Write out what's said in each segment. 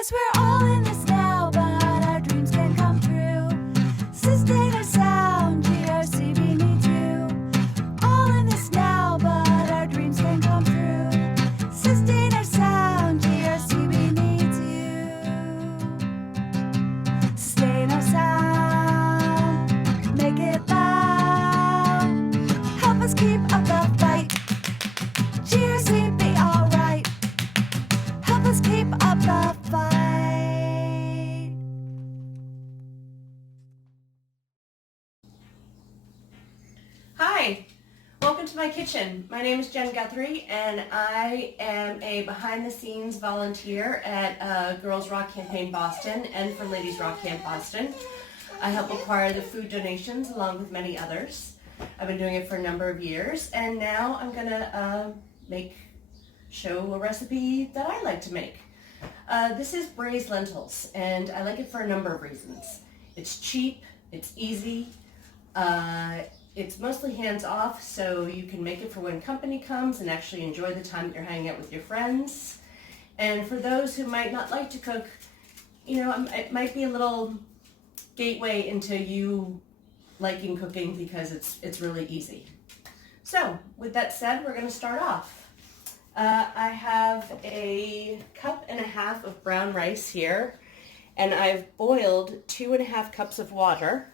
'Cause we're all in this now, but our dreams can come true. Sustain our sound, GRCB needs you. All in this now, but our dreams can come true. Sustain our sound, GRCB needs you. Sustain our sound, make it loud. Help us keep up the fight. GRCB, alright. Help us keep up the fight. Hi, welcome to my kitchen. My name is Jen Guthrie and I am a behind-the-scenes volunteer at Girls Rock Campaign Boston and for Ladies Rock Camp Boston. I help acquire the food donations along with many others. I've been doing it for a number of years and now I'm gonna show a recipe that I like to make. This is braised lentils and I like it for a number of reasons. It's cheap, it's easy, it's mostly hands-off, so you can make it for when company comes and actually enjoy the time that you're hanging out with your friends. And for those who might not like to cook, you know, it might be a little gateway into you liking cooking because it's really easy. So, with that said, we're going to start off. I have a cup and a half of brown rice here, and I've boiled 2.5 cups of water.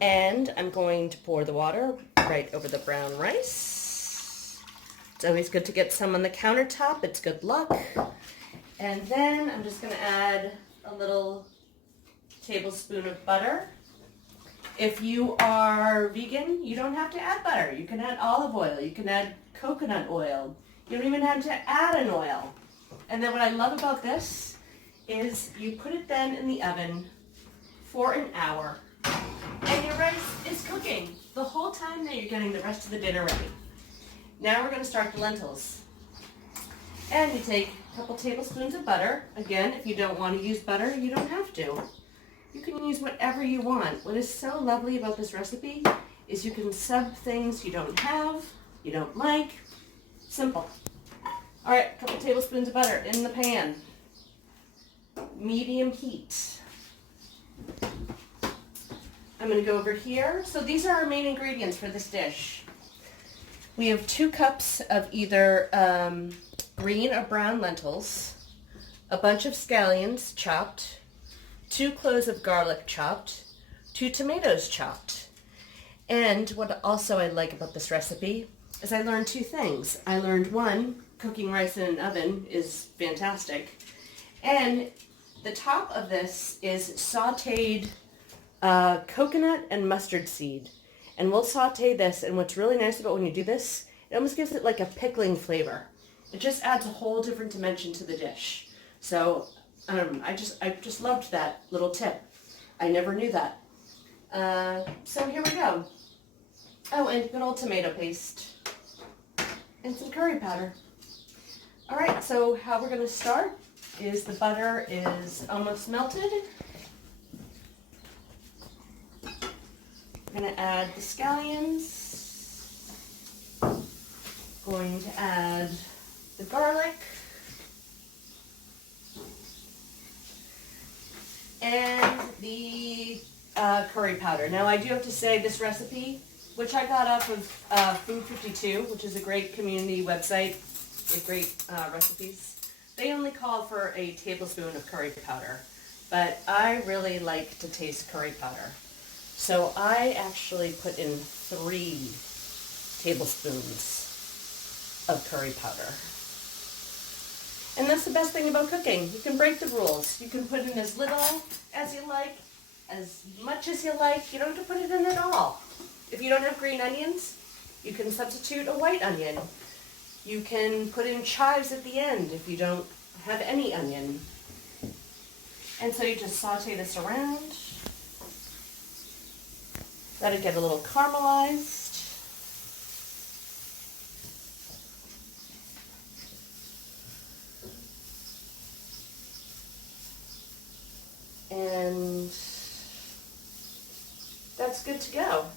And I'm going to pour the water right over the brown rice. It's always good to get some on the countertop. It's good luck. And then I'm just going to add a little tablespoon of butter. If you are vegan, you don't have to add butter. You can add olive oil. You can add coconut oil. You don't even have to add an oil. And then what I love about this is you put it then in the oven for an hour. And your rice is cooking the whole time that you're getting the rest of the dinner ready. Now we're going to start the lentils. And you take a couple tablespoons of butter. Again, if you don't want to use butter, you don't have to. You can use whatever you want. What is so lovely about this recipe is you can sub things you don't have, you don't like. Simple. All right, a couple tablespoons of butter in the pan. Medium heat. I'm going to go over here. So these are our main ingredients for this dish. We have 2 cups of either green or brown lentils, a bunch of scallions chopped, 2 cloves of garlic chopped, 2 tomatoes chopped. And what also I like about this recipe is I learned 2 things. I learned 1, cooking rice in an oven is fantastic. And the top of this is sauteed coconut and mustard seed. And we'll saute this, and what's really nice about when you do this, it almost gives it like a pickling flavor. It just adds a whole different dimension to the dish. So I just loved that little tip. I never knew that. So here we go. Oh, and good old tomato paste. And some curry powder. Alright, so how we're going to start is the butter is almost melted. I'm going to add the scallions, going to add the garlic, and the curry powder. Now I do have to say this recipe, which I got off of Food 52, which is a great community website with great recipes, they only call for a tablespoon of curry powder, but I really like to taste curry powder. So I actually put in 3 tablespoons of curry powder. And that's the best thing about cooking. You can break the rules. You can put in as little as you like, as much as you like. You don't have to put it in at all. If you don't have green onions, you can substitute a white onion. You can put in chives at the end if you don't have any onion. And so you just saute this around. Let it get a little caramelized. And that's good to go.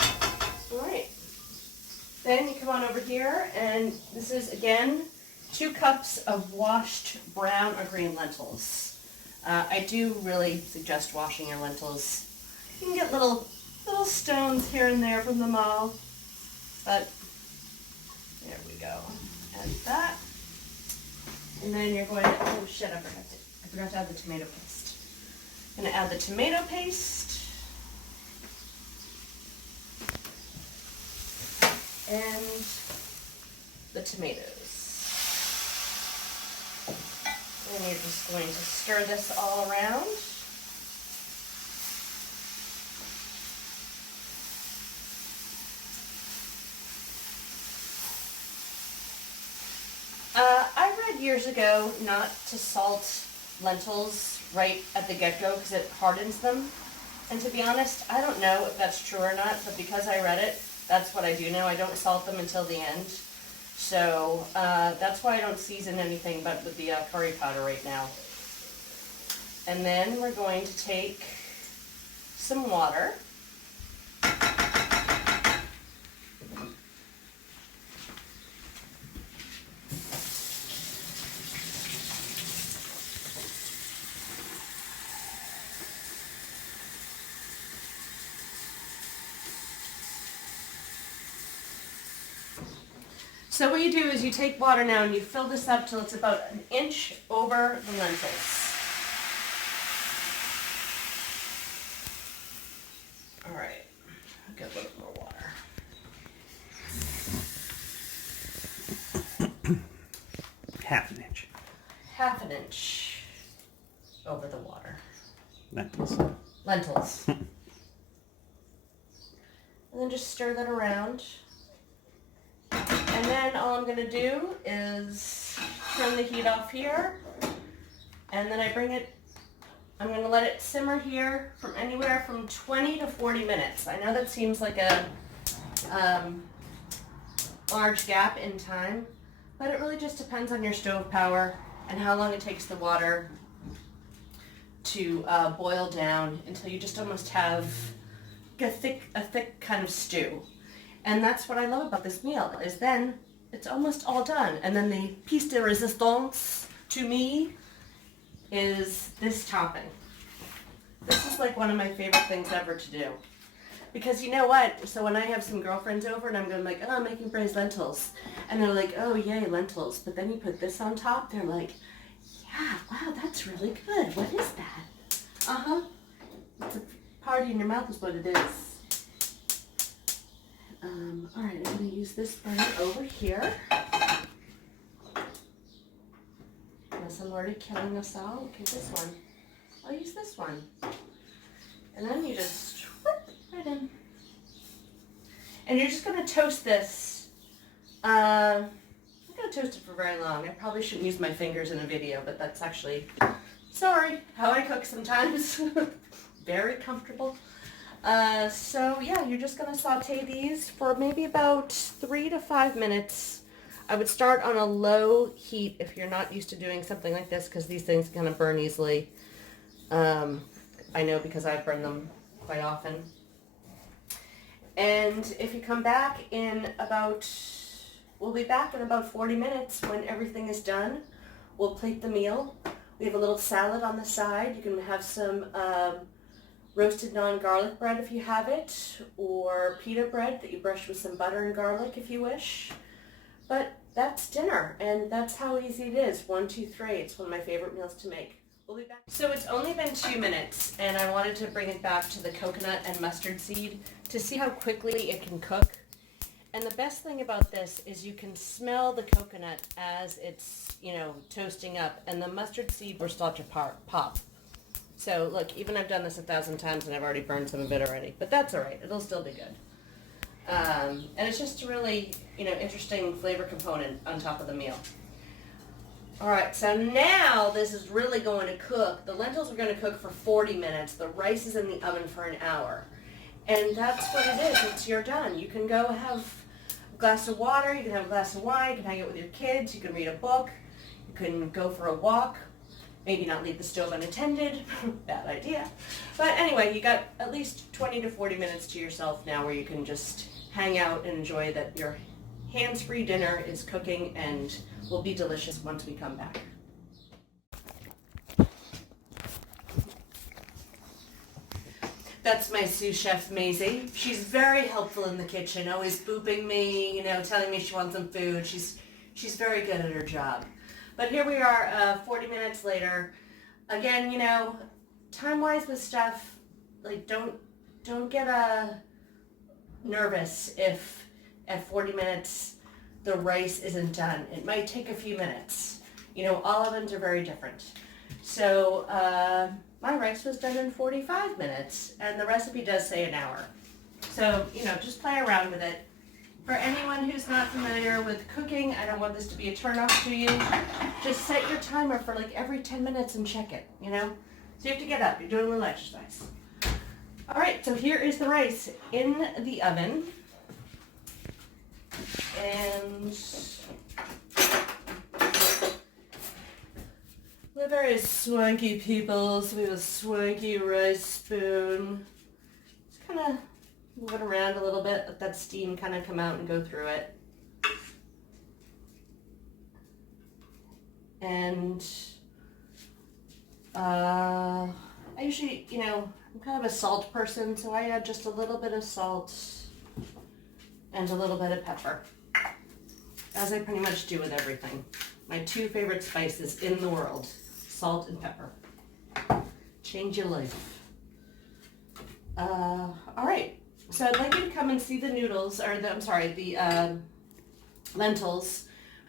All right. Then you come on over here, and this is, again, 2 cups of washed brown or green lentils. I do really suggest washing your lentils. You can get little stones here and there from the mall, but there we go. Add that. And then you're going to, oh shit, I forgot to add the tomato paste. I'm going to add the tomato paste. And the tomatoes. And you're just going to stir this all around. I read years ago not to salt lentils right at the get-go because it hardens them. And to be honest, I don't know if that's true or not, but because I read it, that's what I do now. I don't salt them until the end. So that's why I don't season anything but with the curry powder right now. And then we're going to take some water. So what you do is you take water now and you fill this up till it's about an inch over the lentils. All right, I'll get a little more water. Half an inch. Half an inch over the water. Lentils. Lentils. And then just stir that around. And then all I'm going to do is turn the heat off here, and then I'm going to let it simmer here from anywhere from 20 to 40 minutes. I know that seems like a large gap in time, but it really just depends on your stove power and how long it takes the water to boil down until you just almost have a thick kind of stew. And that's what I love about this meal, is then it's almost all done. And then the piece de resistance to me is this topping. This is like one of my favorite things ever to do. Because you know what? So when I have some girlfriends over and I'm going like, oh, I'm making braised lentils. And they're like, oh, yay, lentils. But then you put this on top, they're like, yeah, wow, that's really good. What is that? Uh-huh. It's a party in your mouth is what it is. All right, I'm going to use this burner over here. Unless I'm already killing us all. Okay, this one. I'll use this one. And then you just whoop, right in. And you're just going to toast this. I'm going to toast it for very long. I probably shouldn't use my fingers in a video, but that's actually, sorry, how I cook sometimes. Very comfortable. So yeah, you're just going to saute these for maybe about 3 to 5 minutes. I would start on a low heat if you're not used to doing something like this, because these things kind of burn easily. I know because I burn them quite often. And if you come back in we'll be back in about 40 minutes when everything is done. We'll plate the meal. We have a little salad on the side. You can have some roasted non-garlic bread if you have it, or pita bread that you brush with some butter and garlic if you wish. But that's dinner, and that's how easy it is. 1, 2, 3. It's one of my favorite meals to make. We'll be back. So it's only been 2 minutes, and I wanted to bring it back to the coconut and mustard seed to see how quickly it can cook. And the best thing about this is you can smell the coconut as it's, toasting up, and the mustard seed will start to pop. So look, even I've done this 1,000 times and I've already burned some of it already, but that's all right. It'll still be good. And it's just a really, interesting flavor component on top of the meal. All right, so now this is really going to cook. The lentils are going to cook for 40 minutes. The rice is in the oven for an hour. And that's what it is. You're done. You can go have a glass of water. You can have a glass of wine. You can hang out with your kids. You can read a book. You can go for a walk. Maybe not leave the stove unattended. Bad idea. But anyway, you got at least 20 to 40 minutes to yourself now where you can just hang out and enjoy that your hands-free dinner is cooking and will be delicious once we come back. That's my sous chef, Maisie. She's very helpful in the kitchen, always booping me, telling me she wants some food. She's very good at her job. But here we are, 40 minutes later. Again, time-wise with stuff, like don't get nervous if at 40 minutes the rice isn't done. It might take a few minutes. All ovens are very different. So my rice was done in 45 minutes, and the recipe does say an hour. So, just play around with it. For anyone who's not familiar with cooking, I don't want this to be a turnoff to you. Just set your timer for like every 10 minutes and check it, So you have to get up. You're doing a little exercise. All right, so here is the rice in the oven. And we're very swanky people, so we have a swanky rice spoon. Just kind of move it around a little bit, let that steam kind of come out and go through it. And I usually, I'm kind of a salt person, so I add just a little bit of salt and a little bit of pepper, as I pretty much do with everything. My two favorite spices in the world, salt and pepper. Change your life. All right, so I'd like you to come and see the noodles, or the lentils.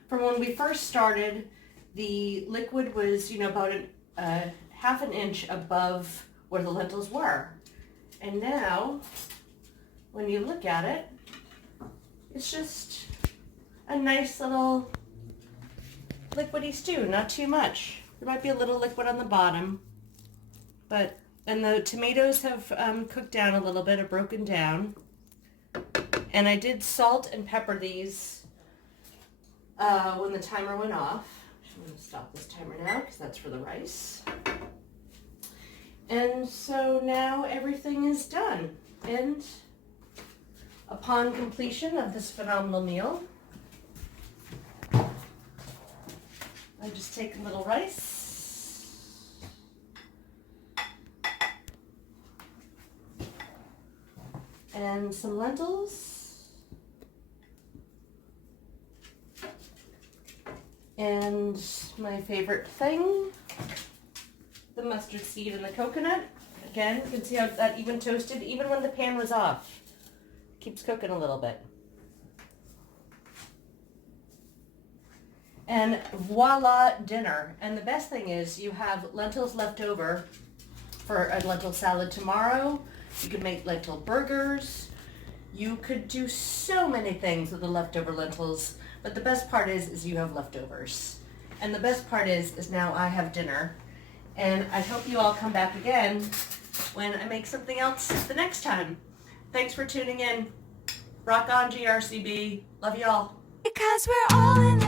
From when we first started, the liquid was, about half an inch above where the lentils were. And now, when you look at it, it's just a nice little liquidy stew, not too much. There might be a little liquid on the bottom, and the tomatoes have cooked down a little bit, or broken down. And I did salt and pepper these when the timer went off. I'm going to stop this timer now because that's for the rice. And so now everything is done. And upon completion of this phenomenal meal, I just take a little rice, and some lentils, and my favorite thing, the mustard seed and the coconut. Again, you can see how that even toasted, even when the pan was off. Keeps cooking a little bit. And voila, dinner. And the best thing is you have lentils left over for a lentil salad tomorrow. You could make lentil burgers. You could do so many things with the leftover lentils. But the best part is you have leftovers. And the best part is now I have dinner. And I hope you all come back again when I make something else the next time. Thanks for tuning in. Rock on, GRCB. Love y'all. Because we're all in